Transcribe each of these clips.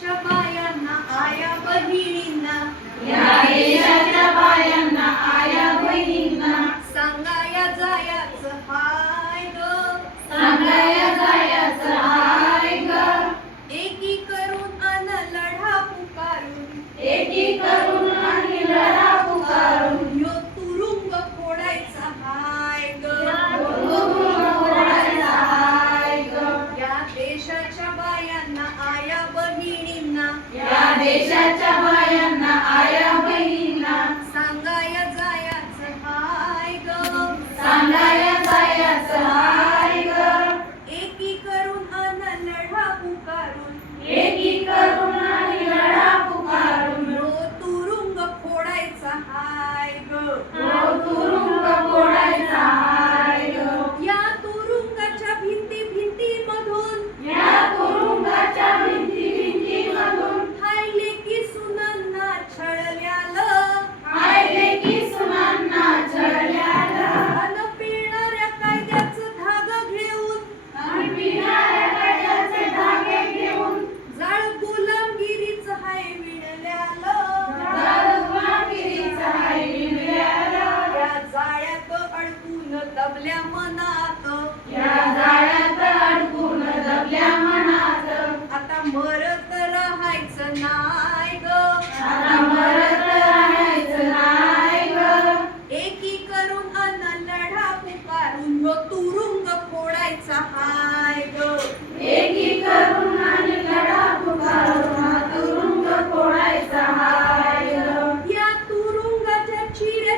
देशाच्या बायांना आया बहिणींना, या देशाच्या बायांना आया बहिणींना सांगाया जायाचं हाय ग, सांगाया जायचं हाय ग. एकी करून अन लढा पुकारून, एकी करून आणि लढा पुकारून यो तुरुंग फोडायचा हाय ग. तुरुंग फोडायचा हाय ग. या देशाच्या बायांना आया बहिणींना, या देशाच्या बायांना आया बहिणींना सांगाया जायाचं हाय ग, सांगाया जायचं हाय ग. एकी करून अन लढा पुकारून, एकी करून आणि लढा पुकारून यो तुरुंग फोडायचा हाय ग. तुरुंग फोडायचा हाय ग. या तुरुंगाच्या भिंती भिंतीमधून, या तुरुंगाच्या भिंती भिंतीमधून हाय लेकी सुनांना छळल्यालं, हाय लेकी सुनांना छळल्यालं. अन पिळणाऱ्या कायद्याचं धाग घेऊन, आणि पिणाऱ्या कायद्याचे धागे घेऊन जाळ गुलामगिरीचं हाय विणल्यालं. गुलामगिरीचं हाय विणल्यालं. या जाळ्यात अडकून दबल्या मनात, या जाळ्यात अडकून दबल्या मनात आता मरत राहायचं नाय ग. आता मरत राहायचं नाही ग. एकी करून अन लढा पुकारून यो तुरुंग फोडायचा हाय ग. एकी करून आणि लढा पुकारून हा तुरुंग फोडायचा हाय ग. या तुरुंगाच्या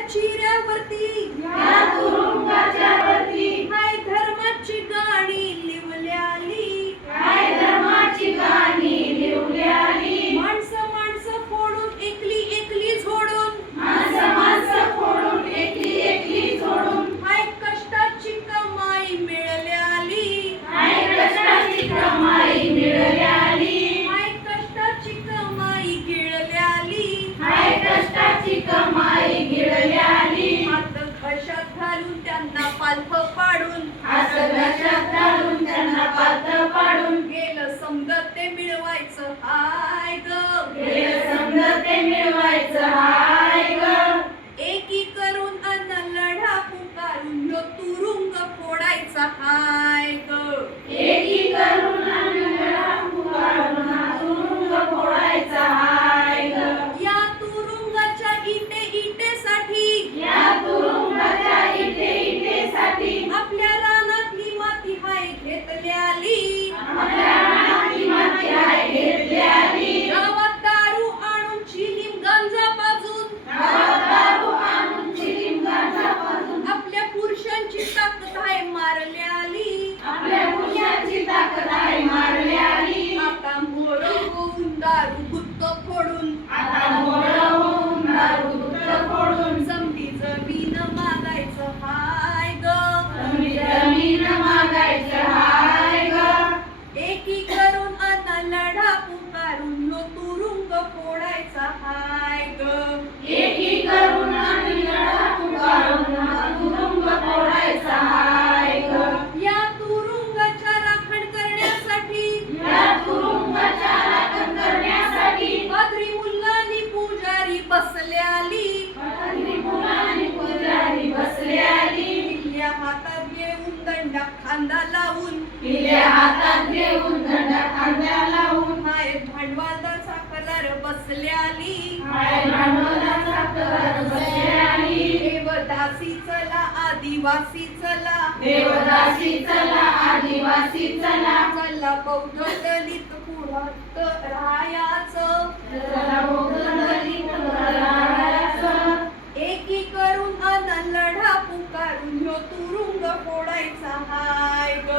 चिऱ्यावरती, या तुरुंगाच्या वरती हाय धर्माची गाणी लिवल्याली, काय धर्माची गाणी लिवल्याली. माणसं माणसं फोडून एकली एकली झोडून, माणसं माणसं फोडून एकली एकली जोडून हाय कष्टाची कमाई मिळाल्याली, काय कष्टाची कमाई मिळाली. हाय कष्टाची कमाई गिळल्याली, काय कष्टाची कमाई गिळल्याली. हात घशात घालून त्यांना पालथ पाडून, असं लक्षात घालून त्यांना पातळ पाडून गेलं समजा ते मिळवायचं हाय ग. गेलं समजा ते मिळवायचं हाय ग. एकी करून अन लढा पुकारून यो तुरुंग फोडायचा हाय ग. एकी करून आणि लढा पुकारून हा तुरुंग फोडायचा हाय ग. या तुरुंगाच्या इटेसाठी, या तुरुंगाच्या इटेसाठी आपल्या रानातली माती हाय घेतल्याली, आपल्या रानातली माती हाय घेतल्याली. गावात दारू आणून चिलीम गांजा पाजून, गावात दारू आणून चिलीम गांजा पाजून आपल्या पुरुषांची ताकद हाय मारल्याली, आपल्या पुरुषांची ताकद आहे मारल्याली. आता मोर होऊन दारू गुत्त फोडून, आता मोडं होऊन दारू गुत्त फोडून जमती जमीन मागायचं हाय ग. जमीन मागायचं हाय ग. एकी करून अन लढा पुकारून यो तुरुंग फोडायचा हाय ग. एकी करून आणि लढा पुकारून हा तुरुंग फोडायचा हाय ग. या तुरुंगाच्या राखण करण्यासाठी, या तुरुंगाच्या राखण करण्यासाठी पाद्री मुल्लानी पुजारी बसल्याली, पठाणी मुलांनी पुजारी बसल्याली. किल्ल्या हातात घेऊन दंडा खांदा लावून, किल्ल्या हातात घेऊन दंडा खांद्या लावून हाय भांडवालदाचा कलर बसल्याली, हाय भांडवलाचा कर बसल्याली. देवदासी चला आदिवासी चला, देवदासी चला आदिवासी चला चला बौद्ध दलित पुढत राहायचं, चला बौद्ध दलित राहायचं. एकी करून अन लढा पुकारून ह्यो तुरुंग फोडायचा हाय ग.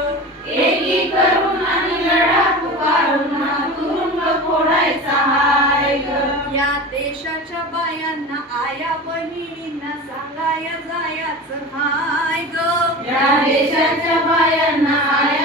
एकी करून आणि लढा पुकारून हा तुरुंग फोडायचा हाय ग. या देशाच्या बायांना आया बहिणींना सांगाया जायाचं हाय ग. या देशाच्या बायांना आया